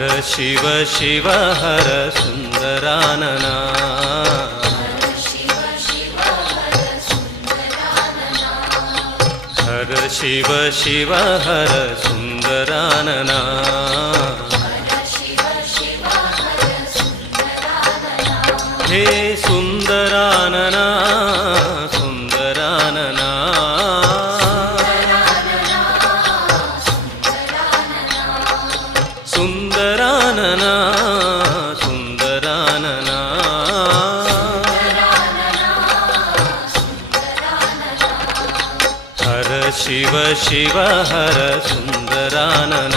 हर Shiv Shiv हर सुंदरानना हर Shiv Shiv हर सुंदरानना हे सुंदरानना सुंदरानना सुंदरानना सुंदरानना हर Shiv Shiv हर सुंदरानना